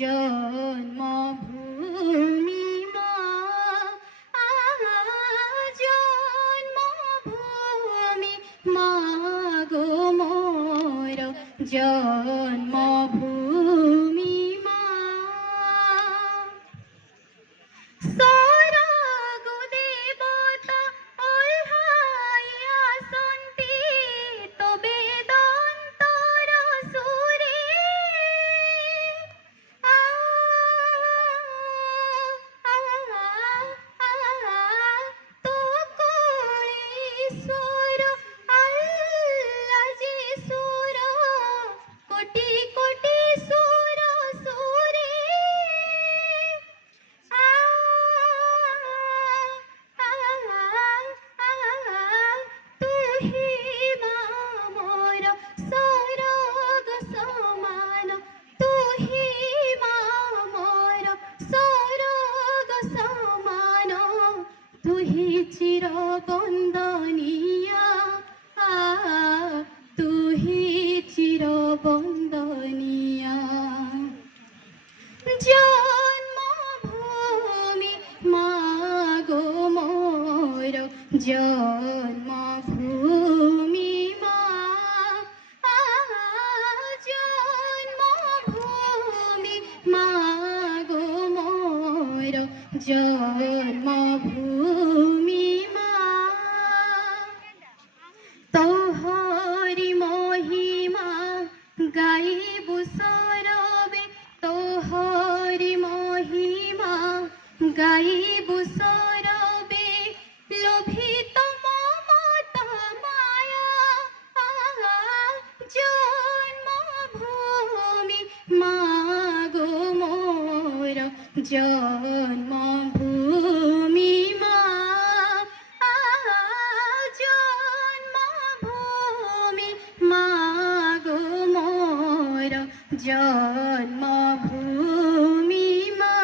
জন্মভূমি মা, জন্মভূমি মা গো মোর, জন্মভূমি মা। স্বর্গ দেবতা ওল্হাইয়াসন্তি তবে দন্তর সুরে, তুকুড়ীশ্বর আল্লাহ যিশুর কোটি কোটি সুর সুরে, তুহি মা মোর স্বর্গ সমান, তুহি মা মোর স্বর্গ সমান, তুহি চির বন্দনিয়া, তুহি চির বন্দনিয়া। জন্মভূমি মা গো মোর, জন্মভূমি মা, জন্মভূমি মা গো মোর, জন্মভূমি মা। তোহরি মহিমা গাইবু সরবে, তোহরি মহিমা গাইবু সরবে, লোভিত মমতা মায়া, জন্মভূমি মা গো মোর, জন্মভূমি মা, জন্মভূমি মা গো মোর, জন্মভূমি মা,